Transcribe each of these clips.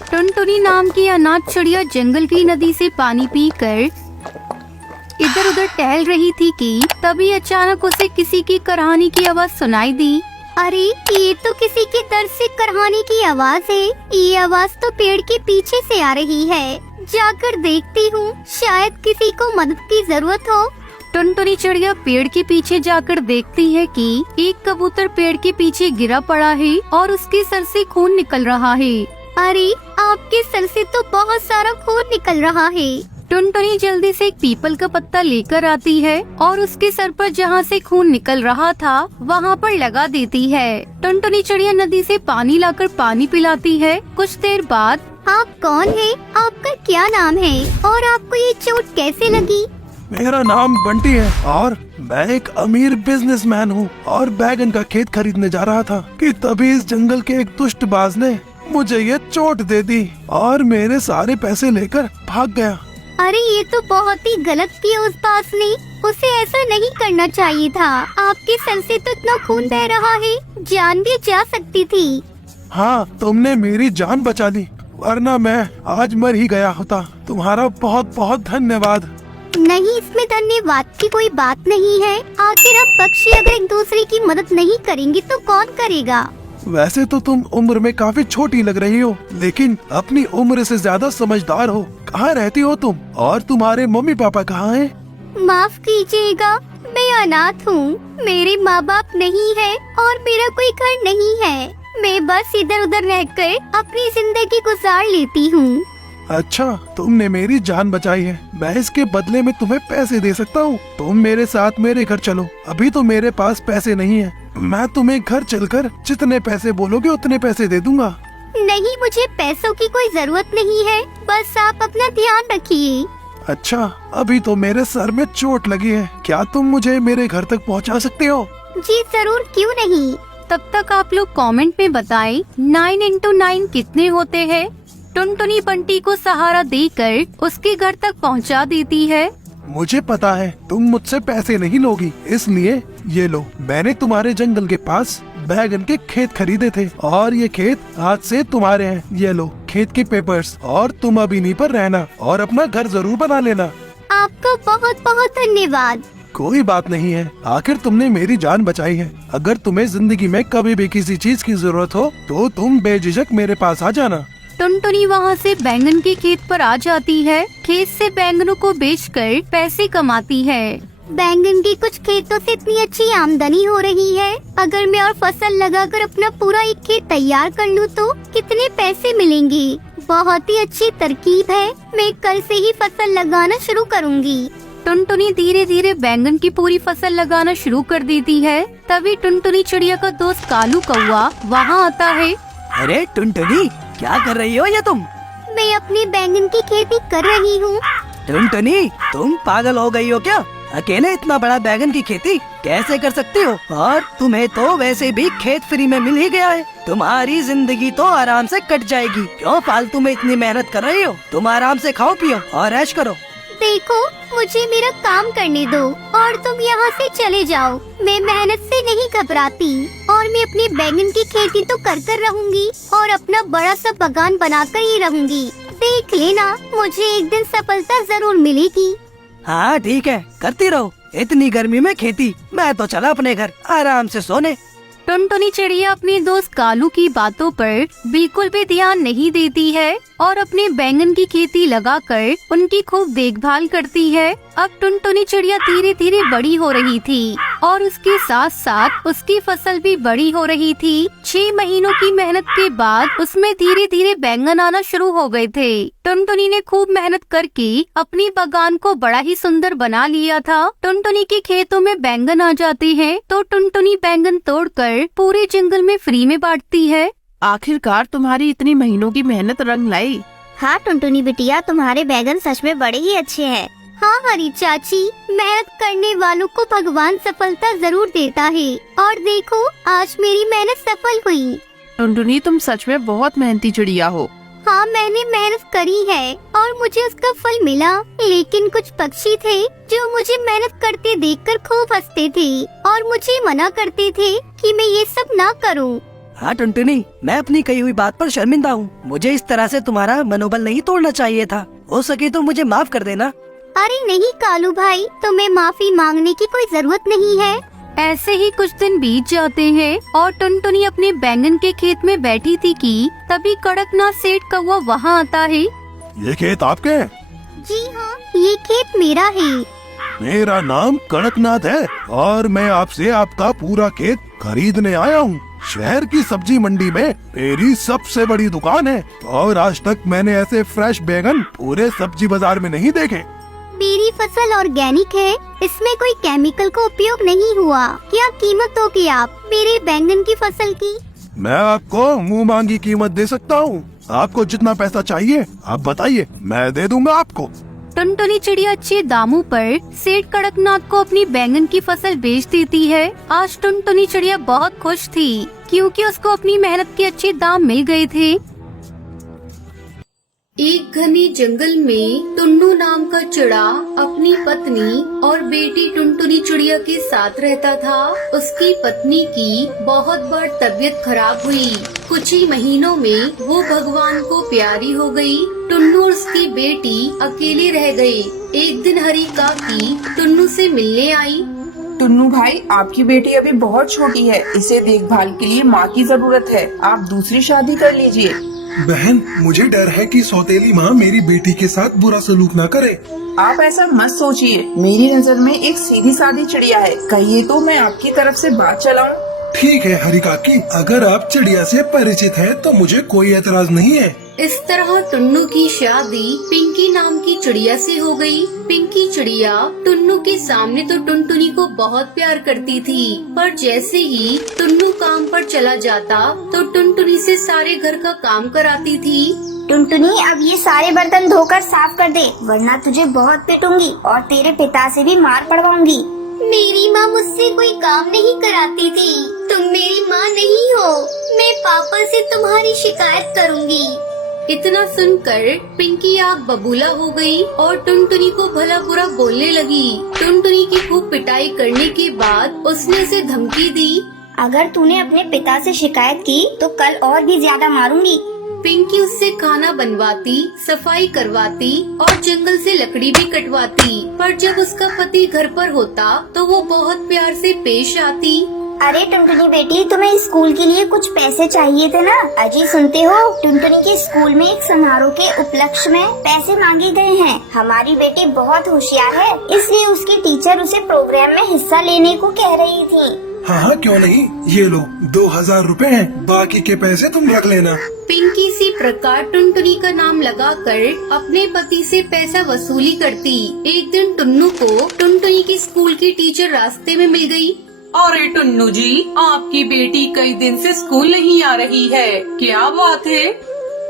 टुनटुनी नाम की अनाथ चिड़िया जंगल की नदी से पानी पीकर इधर उधर टहल रही थी कि तभी अचानक उसे किसी की कराहनी की आवाज सुनाई दी। अरे ये तो किसी के दर्द से कराहने की आवाज है। ये आवाज तो पेड़ के पीछे से आ रही है। जाकर देखती हूँ, शायद किसी को मदद की जरूरत हो। टुनटुनी चिड़िया पेड़ के पीछे जाकर देखती है कि एक कबूतर पेड़ के पीछे गिरा पड़ा है और उसके सर से खून निकल रहा है। अरे आपके सर से तो बहुत सारा खून निकल रहा है। टुनटुनी जल्दी से एक पीपल का पत्ता लेकर आती है और उसके सर पर जहाँ से खून निकल रहा था वहाँ पर लगा देती है। टुनटुनी चिड़िया नदी से पानी लाकर पानी पिलाती है। कुछ देर बाद, आप कौन है? आपका क्या नाम है और आपको ये चोट कैसे लगी? मेरा नाम बंटी है और मैं एक अमीर बिजनेसमैन हूँ और बैगन का खेत खरीदने जा रहा था कि तभी इस जंगल के एक दुष्टबाज ने मुझे ये चोट दे दी और मेरे सारे पैसे लेकर भाग गया। अरे ये तो बहुत ही गलत किया उस बाज ने। उसे ऐसा नहीं करना चाहिए था। आपके सर से तो इतना खून बह रहा है, जान भी जा सकती थी। हाँ, तुमने मेरी जान बचा ली, वरना मैं आज मर ही गया होता। तुम्हारा बहुत बहुत धन्यवाद। नहीं, इसमें धन्यवाद की कोई बात नहीं है। आखिर हम पक्षी अगर एक दूसरे की मदद नहीं करेंगे तो कौन करेगा? वैसे तो तुम उम्र में काफी छोटी लग रही हो, लेकिन अपनी उम्र से ज्यादा समझदार हो। कहाँ रहती हो तुम और तुम्हारे मम्मी पापा कहाँ हैं? माफ कीजिएगा, मैं अनाथ हूँ। मेरे माँ बाप नहीं है और मेरा कोई घर नहीं है। मैं बस इधर उधर रहकर अपनी जिंदगी गुजार लेती हूँ। अच्छा, तुमने मेरी जान बचाई है। मैं इसके बदले में तुम्हें पैसे दे सकता हूँ। तुम मेरे साथ मेरे घर चलो। अभी तो मेरे पास पैसे नहीं है। मैं तुम्हें घर चलकर जितने पैसे बोलोगे उतने पैसे दे दूंगा। नहीं, मुझे पैसों की कोई जरूरत नहीं है। बस आप अपना ध्यान रखिए। अच्छा, अभी तो मेरे सर में चोट लगी है। क्या तुम मुझे मेरे घर तक पहुंचा सकते हो? जी जरूर, क्यों नहीं। तब तक आप लोग कमेंट में बताएं 9 into 9 कितने होते हैं। टुनटुनी बंटी को सहारा देकर उसके घर तक पहुंचा देती है। मुझे पता है तुम मुझसे पैसे नहीं लोगी, इसलिए ये लो। मैंने तुम्हारे जंगल के पास बैगन के खेत खरीदे थे और ये खेत आज से तुम्हारे हैं। ये लो खेत के पेपर्स और तुम अब इन्हीं पर रहना और अपना घर जरूर बना लेना। आपका बहुत बहुत धन्यवाद। कोई बात नहीं है, आखिर तुमने मेरी जान बचाई है। अगर तुम्हें जिंदगी में कभी भी किसी चीज की जरूरत हो तो तुम बेझिझक मेरे पास आ जाना। टुनटुनी वहाँ से बैंगन के खेत पर आ जाती है। खेत से बैंगनों को बेचकर पैसे कमाती है। बैंगन की कुछ खेतों से इतनी अच्छी आमदनी हो रही है। अगर मैं और फसल लगाकर अपना पूरा एक खेत तैयार कर लूँ तो कितने पैसे मिलेंगे। बहुत ही अच्छी तरकीब है। मैं कल से ही फसल लगाना शुरू करूँगी। टुनटुनी धीरे धीरे बैंगन की पूरी फसल लगाना शुरू कर देती है। तभी टुनटुनी चिड़िया का दोस्त कालू कौआ वहाँ आता है। अरे टुनटुनी, क्या कर रही हो ये तुम? मैं अपनी बैंगन की खेती कर रही हूँ। टुनटुनी, तुम पागल हो गई हो क्या? अकेले इतना बड़ा बैगन की खेती कैसे कर सकती हो? और तुम्हें तो वैसे भी खेत फ्री में मिल ही गया है। तुम्हारी जिंदगी तो आराम से कट जाएगी। क्यों फालतू में इतनी मेहनत कर रही हो? तुम आराम से खाओ पियो और ऐश करो। देखो, मुझे मेरा काम करने दो और तुम यहाँ से चले जाओ। मैं मेहनत से नहीं घबराती और मैं अपनी बैंगन की खेती तो कर रहूँगी और अपना बड़ा सा बागान बनाकर ही रहूँगी। देख लेना, मुझे एक दिन सफलता जरूर मिलेगी। हाँ ठीक है, करती रहो। इतनी गर्मी में खेती, मैं तो चला अपने घर आराम से सोने। टुनटुनी चिड़िया अपने दोस्त कालू की बातों पर बिल्कुल भी ध्यान नहीं देती है और अपने बैंगन की खेती लगाकर उनकी खूब देखभाल करती है। अब टुनटुनी चिड़िया धीरे धीरे बड़ी हो रही थी और उसके साथ साथ उसकी फसल भी बड़ी हो रही थी। 6 महीनों की मेहनत के बाद उसमें धीरे धीरे बैंगन आना शुरू हो गए थे। टुनटुनी ने खूब मेहनत करके अपनी बागान को बड़ा ही सुंदर बना लिया था। टुनटुनी के खेतों में बैंगन आ जाते हैं तो टुनटुनी बैंगन तोड़कर पूरे जंगल में फ्री में बांटती है। आखिरकार तुम्हारी इतनी महीनों की मेहनत रंग लाई। हाँ टुनटुनी बिटिया, तुम्हारे बैगन सच में बड़े ही अच्छे हैं। हाँ हरी चाची, मेहनत करने वालों को भगवान सफलता जरूर देता है और देखो आज मेरी मेहनत सफल हुई। टुनटुनी, तुम सच में बहुत मेहनती चिड़िया हो। हाँ, मैंने मेहनत करी है और मुझे उसका फल मिला। लेकिन कुछ पक्षी थे जो मुझे मेहनत करते देखकर खूब हंसते थे और मुझे मना करते थे कि मैं ये सब ना करूं। हाँ टुनटुनी, मैं अपनी कही हुई बात पर शर्मिंदा हूँ। मुझे इस तरह से तुम्हारा मनोबल नहीं तोड़ना चाहिए था। हो सके तो मुझे माफ कर देना। अरे नहीं कालू भाई, तुम्हें माफी मांगने की कोई जरूरत नहीं है। ऐसे ही कुछ दिन बीत जाते हैं और टुनटुनी अपने बैंगन के खेत में बैठी थी कि तभी कड़कनाथ सेठ कौवा वहाँ आता है। ये खेत आपके हैं? जी हाँ, ये खेत मेरा है। मेरा नाम कड़कनाथ है और मैं आपसे आपका पूरा खेत खरीदने आया हूँ। शहर की सब्जी मंडी में मेरी सबसे बड़ी दुकान है और आज तक मैंने ऐसे फ्रेश बैंगन पूरे सब्जी बाजार में नहीं देखे। मेरी फसल ऑर्गेनिक है, इसमें कोई केमिकल का उपयोग नहीं हुआ। क्या कीमत दोगे आप मेरे बैंगन की फसल की? मैं आपको मुंह मांगी कीमत दे सकता हूँ। आपको जितना पैसा चाहिए आप बताइए, मैं दे दूंगा आपको। टुनटुनी चिड़िया अच्छे दामों पर सेठ कड़कनाथ को अपनी बैंगन की फसल बेच देती है। आज टुनटुनी चिड़िया बहुत खुश थी क्योंकि उसको अपनी मेहनत के अच्छे दाम मिल गए थे। एक घने जंगल में टुन्नू नाम का चिड़ा अपनी पत्नी और बेटी टुनटुनी चिड़िया के साथ रहता था। उसकी पत्नी की बहुत बार तबीयत खराब हुई। कुछ ही महीनों में वो भगवान को प्यारी हो गई। टुन्नू और उसकी बेटी अकेले रह गए। एक दिन हरी काकी टुन्नू से मिलने आई। टुन्नू भाई, आपकी बेटी अभी बहुत छोटी है, इसे देखभाल के लिए माँ की जरूरत है। आप दूसरी शादी कर लीजिए। बहन, मुझे डर है कि सौतेली माँ मेरी बेटी के साथ बुरा सलूक न करे। आप ऐसा मत सोचिए, मेरी नजर में एक सीधी सादी चिड़िया है। कहिए तो मैं आपकी तरफ से बात चलाऊं। ठीक है हरी काकी, अगर आप चिड़िया से परिचित हैं तो मुझे कोई एतराज नहीं है। इस तरह टुन्नू की शादी पिंकी नाम की चिड़िया से हो गई। पिंकी चिड़िया टुन्नू के सामने तो टुनटुनी को बहुत प्यार करती थी, पर जैसे ही टुन्नू काम पर चला जाता तो टुनटुनी से सारे घर का काम कराती थी। टुनटुनी, अब ये सारे बर्तन धोकर साफ कर दे, वरना तुझे बहुत पिटूंगी और तेरे पिता से भी मार पड़वाऊंगी। मेरी माँ मुझसे कोई काम नहीं कराती थी। तुम मेरी माँ नहीं हो। मैं पापा से तुम्हारी शिकायत करूँगी। इतना सुनकर पिंकी आग बबूला हो गई और टुनटुनी को भला बुरा बोलने लगी। टुनटुनी की खूब पिटाई करने के बाद उसने उसे धमकी दी। अगर तूने अपने पिता से शिकायत की तो कल और भी ज्यादा मारूंगी। पिंकी उससे खाना बनवाती, सफाई करवाती और जंगल से लकड़ी भी कटवाती, पर जब उसका पति घर पर होता तो वो बहुत प्यार से पेश आती। अरे टुनटुनी बेटी, तुम्हें स्कूल के लिए कुछ पैसे चाहिए थे ना? अजी सुनते हो, टुनटुनी के स्कूल में एक समारोह के उपलक्ष्य में पैसे मांगे गए हैं। हमारी बेटी बहुत होशियार है, इसलिए उसकी टीचर उसे प्रोग्राम में हिस्सा लेने को कह रही थी। हाँ हाँ, क्यों नहीं, ये लो 2000 रुपए हैं, बाकी के पैसे तुम रख लेना। पिंकी इसी प्रकार टुनटुनी का नाम लगाकर अपने पति से पैसा वसूली करती। एक दिन टुन्नू को टुनटुनी की स्कूल की टीचर रास्ते में मिल गई। अरे टुन्नू जी, आपकी बेटी कई दिन से स्कूल नहीं आ रही है, क्या बात है?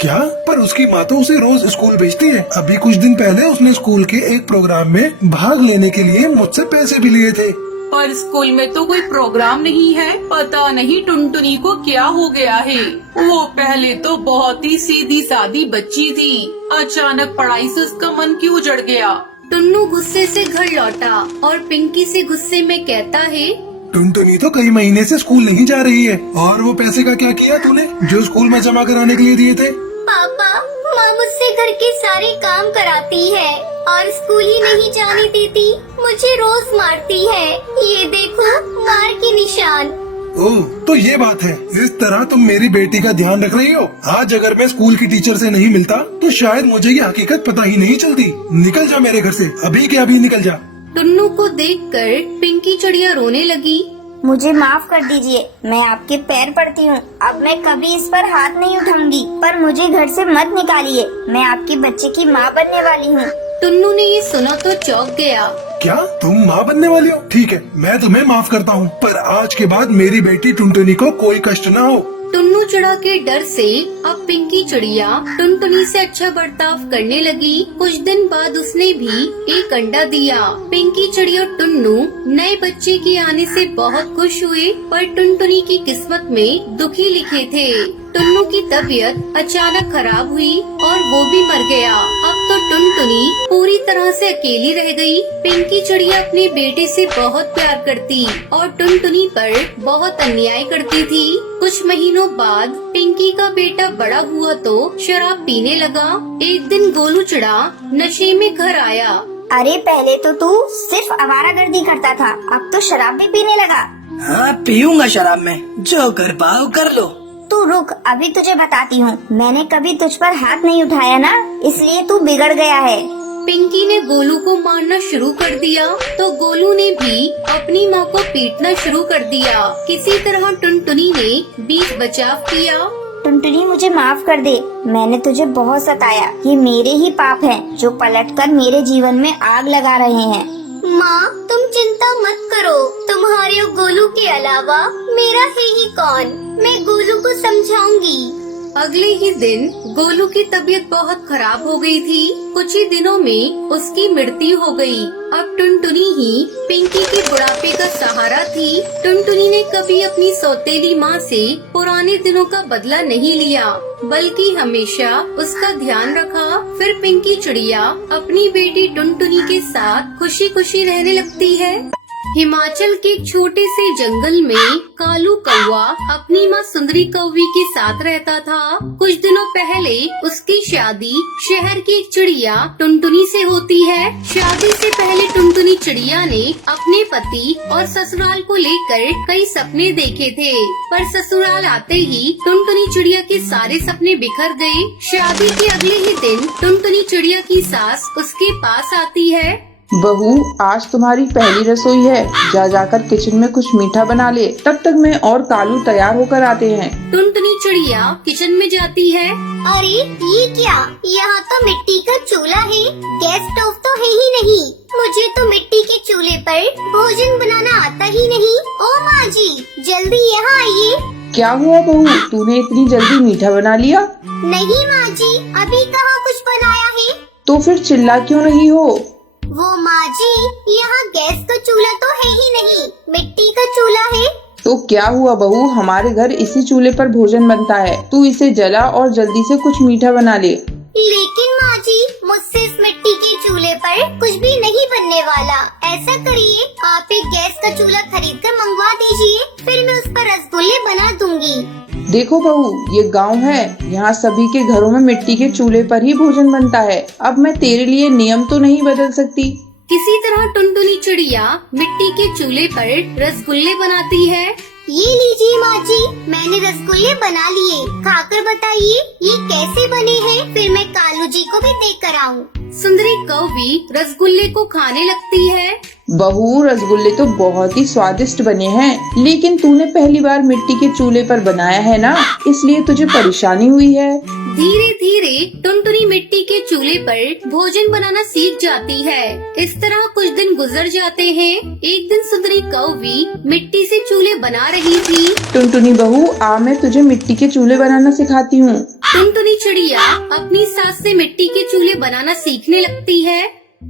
क्या? पर उसकी माँ तो उसे रोज स्कूल भेजती है। अभी कुछ दिन पहले उसने स्कूल के एक प्रोग्राम में भाग लेने के लिए मुझसे पैसे भी लिए थे। पर स्कूल में तो कोई प्रोग्राम नहीं है। पता नहीं टुनटुनी को क्या हो गया है। वो पहले तो बहुत ही सीधी सादी बच्ची थी, अचानक पढ़ाई से उसका मन क्यों उजड़ गया? टुन्नू गुस्से से घर लौटा और पिंकी से गुस्से में कहता है, टुनटुनी तो कई महीने से स्कूल नहीं जा रही है। और वो पैसे का क्या किया तूने जो स्कूल में जमा कराने के लिए दिए थे? पापा, माँ मुझसे घर के सारे काम कराती है और स्कूल ही नहीं जाने देती। मुझे रोज मारती है। ये देखो, मार के निशान। ओह, तो ये बात है। इस तरह तुम मेरी बेटी का ध्यान रख रही हो। आज अगर मैं स्कूल की टीचर से नहीं मिलता तो शायद मुझे ये हकीकत पता ही नहीं चलती। निकल जा मेरे घर से, अभी के अभी निकल जा। टुन्नू को देखकर पिंकी चिड़िया रोने लगी। मुझे माफ कर दीजिए, मैं आपके पैर पड़ती हूँ। अब मैं कभी इस पर हाथ नहीं उठाऊंगी, पर मुझे घर से मत निकालिए। मैं आपके बच्चे की माँ बनने वाली हूँ। टुन्नू ने ये सुना तो चौंक गया। क्या तुम माँ बनने वाली हो? ठीक है, मैं तुम्हें माफ करता हूँ, पर आज के बाद मेरी बेटी टुनटुनी को कोई कष्ट न हो। टुन्नू चिड़ा के डर से अब पिंकी चिड़िया टुनटुनी से अच्छा बर्ताव करने लगी। कुछ दिन बाद उसने भी एक अंडा दिया। पिंकी चिड़िया और टुन्नू नए बच्चे के आने से बहुत खुश हुए, पर टुनटुनी की किस्मत में दुखी लिखे थे। टुन्नू की तबीयत अचानक खराब हुई और वो भी मर गया। अब तो टुनटुनी पूरी तरह से अकेली रह गई। पिंकी चिड़िया अपने बेटे से बहुत प्यार करती और टुनटुनी पर बहुत अन्याय करती थी। कुछ महीनों बाद पिंकी का बेटा बड़ा हुआ तो शराब पीने लगा। एक दिन गोलू चिड़ा नशे में घर आया। अरे पहले तो तू सिर्फ आवारागर्दी करता था, अब तो शराब भी पीने लगा। हाँ पीऊंगा शराब में, जो कर पाओ कर लो। तू रुक, अभी तुझे बताती हूँ। मैंने कभी तुझ पर हाथ नहीं उठाया ना, इसलिए तू बिगड़ गया है। पिंकी ने गोलू को मारना शुरू कर दिया तो गोलू ने भी अपनी माँ को पीटना शुरू कर दिया। किसी तरह टुनटुनी ने बीच बचाव किया। टुनटुनी मुझे माफ कर दे, मैंने तुझे बहुत सताया। ये मेरे ही पाप हैं जो पलटकर मेरे जीवन में आग लगा रहे हैं। माँ तुम चिंता मत करो, तुम्हारे और गोलू के अलावा मेरा है ही कौन। मैं गोलू को समझाऊंगी। अगले ही दिन गोलू की तबीयत बहुत खराब हो गई थी। कुछ ही दिनों में उसकी मृत्यु हो गई। अब टुनटुनी ही पिंकी के बुढ़ापे का सहारा थी। टुनटुनी ने कभी अपनी सौतेली माँ से पुराने दिनों का बदला नहीं लिया, बल्कि हमेशा उसका ध्यान रखा। फिर पिंकी चिड़िया अपनी बेटी टुनटुनी के साथ खुशी खुशी रहने लगती है। हिमाचल के एक छोटे से जंगल में कालू कौवा अपनी माँ सुंदरी कौवी के साथ रहता था। कुछ दिनों पहले उसकी शादी शहर की एक चिड़िया टुनटुनी से होती है। शादी से पहले टुनटुनी चिड़िया ने अपने पति और ससुराल को लेकर कई सपने देखे थे, पर ससुराल आते ही टुनटुनी चिड़िया के सारे सपने बिखर गए। शादी के अगले ही दिन टुनटुनी चिड़िया की सास उसके पास आती है। बहू, आज तुम्हारी पहली रसोई है, जा जाकर किचन में कुछ मीठा बना ले। तब तक मैं और कालू तैयार होकर आते हैं। टुनटुनी चिड़िया किचन में जाती है। अरे ये क्या, यहाँ तो मिट्टी का चूल्हा है, गैस स्टोव तो है ही नहीं। मुझे तो मिट्टी के चूल्हे पर भोजन बनाना आता ही नहीं। ओ माँ जी, जल्दी यहाँ आइए। क्या हुआ बहू, तूने इतनी जल्दी मीठा बना लिया? नहीं माँ जी, अभी कहाँ कुछ बनाया है। तो फिर चिल्ला क्यों नहीं हो? वो माँ जी, यहाँ गैस का चूल्हा तो है ही नहीं, मिट्टी का चूल्हा है। तो क्या हुआ बहू, हमारे घर इसी चूल्हे पर भोजन बनता है। तू इसे जला और जल्दी से कुछ मीठा बना ले। लेकिन माँ जी, मुझसे इस मिट्टी के चूल्हे पर कुछ भी नहीं बनने वाला। ऐसा करिए, आप एक गैस का चूल्हा खरीद कर मंगवा दीजिए, फिर मैं उस पर रसगुल्ले बना दूंगी। देखो बहू, ये गांव है, यहाँ सभी के घरों में मिट्टी के चूल्हे पर ही भोजन बनता है। अब मैं तेरे लिए नियम तो नहीं बदल सकती। किसी तरह टुनटुनी चिड़िया मिट्टी के चूल्हे पर रसगुल्ले बनाती है। ये लीजिए माँ जी, मैंने रसगुल्ले बना लिए, खाकर बताइए ये कैसे बने हैं, फिर मैं कालू जी को भी देख कर आऊँ। सुंदरी कौवी रसगुल्ले को खाने लगती है। बहू, रसगुल्ले तो बहुत ही स्वादिष्ट बने हैं, लेकिन तूने पहली बार मिट्टी के चूल्हे पर बनाया है ना, इसलिए तुझे परेशानी हुई है। धीरे धीरे टुनटुनी मिट्टी के चूल्हे पर भोजन बनाना सीख जाती है। इस तरह कुछ दिन गुजर जाते हैं। एक दिन सुंदरी कौवी मिट्टी से चूल्हे बना रही थी। टुनटुनी बहू, आ मैं तुझे मिट्टी के चूल्हे बनाना सिखाती हूँ। टुनटुनी चिड़िया अपनी सास से मिट्टी के चूल्हे बनाना सीखने लगती है।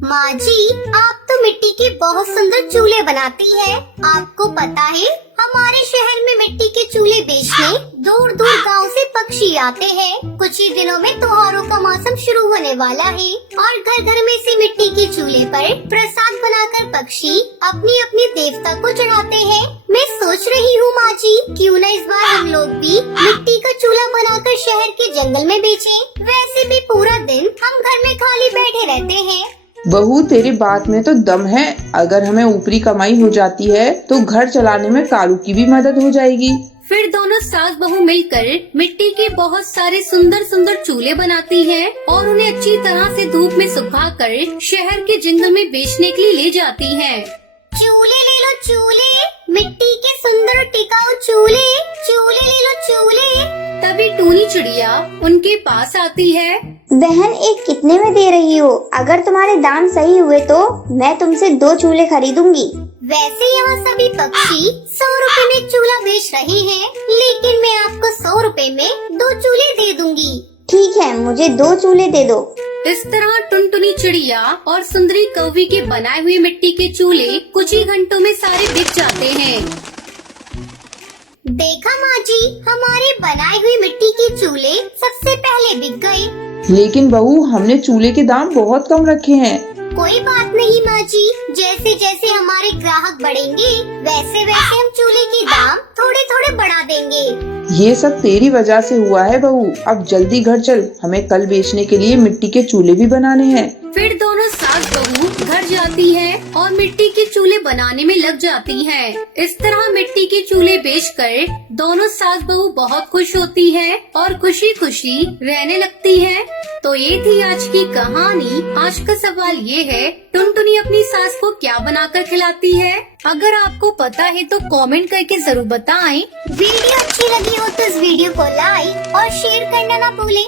माँ जी, आप तो मिट्टी के बहुत सुंदर चूल्हे बनाती है। आपको पता है, हमारे शहर में मिट्टी के चूल्हे बेचने दूर दूर गांव से पक्षी आते हैं। कुछ ही दिनों में त्योहारों का मौसम शुरू होने वाला है और घर घर में से मिट्टी के चूल्हे पर प्रसाद बनाकर पक्षी अपनी अपनी देवता को चढ़ाते हैं। मैं सोच रही हूँ माँ जी, क्यों न इस बार हम लोग भी मिट्टी का चूल्हा बनाकर शहर के जंगल में बेचें। वैसे भी पूरा दिन हम घर में खाली बैठे रहते हैं। बहू, तेरी बात में तो दम है। अगर हमें ऊपरी कमाई हो जाती है तो घर चलाने में कालू की भी मदद हो जाएगी। फिर दोनों सास बहू मिलकर मिट्टी के बहुत सारे सुंदर सुंदर चूल्हे बनाती हैं और उन्हें अच्छी तरह से धूप में सुखाकर शहर के जंगल में बेचने के लिए ले जाती हैं। चूल्हे ले लो चूल्हे, मिट्टी के सुंदर टिकाऊ चूल्हे, चूल्हे ले लो चूल्हे। तभी टूनी चिड़िया उनके पास आती है। बहन, एक कितने में दे रही हो? अगर तुम्हारे दाम सही हुए तो मैं तुमसे 2 चूल्हे खरीदूंगी। वैसे यहाँ सभी पक्षी 100 रुपए में चूल्हा बेच रहे हैं, लेकिन मैं आपको 100 रुपए में 2 चूल्हे दे दूंगी। ठीक है, मुझे 2 चूल्हे दे दो। इस तरह टुनटुनी चिड़िया और सुंदरी कौवी के बनाए हुए मिट्टी के चूल्हे कुछ ही घंटों में सारे बिक जाते हैं। देखा माँ जी, हमारे बनाए हुए मिट्टी के चूल्हे सबसे पहले बिक गए। लेकिन बहू, हमने चूल्हे के दाम बहुत कम रखे हैं। कोई बात नहीं माँ जी, जैसे जैसे हमारे ग्राहक बढ़ेंगे वैसे वैसे हम चूल्हे के दाम थोड़े थोड़े बढ़ा देंगे। ये सब तेरी वजह से हुआ है बहू। अब जल्दी घर चल, हमें कल बेचने के लिए मिट्टी के चूल्हे भी बनाने हैं। फिर दोनों सास बहू घर जाती है और मिट्टी के चूल्हे बनाने में लग जाती हैं। इस तरह मिट्टी के चूल्हे बेचकर दोनों सास बहू बहुत खुश होती है और खुशी खुशी रहने लगती है। तो ये थी आज की कहानी। आज का सवाल ये है, टुनटुनी अपनी सास को क्या बनाकर खिलाती है? अगर आपको पता है तो कमेंट करके जरूर बताएं। वीडियो अच्छी लगी हो तो इस वीडियो को लाइक और शेयर करना ना भूलें।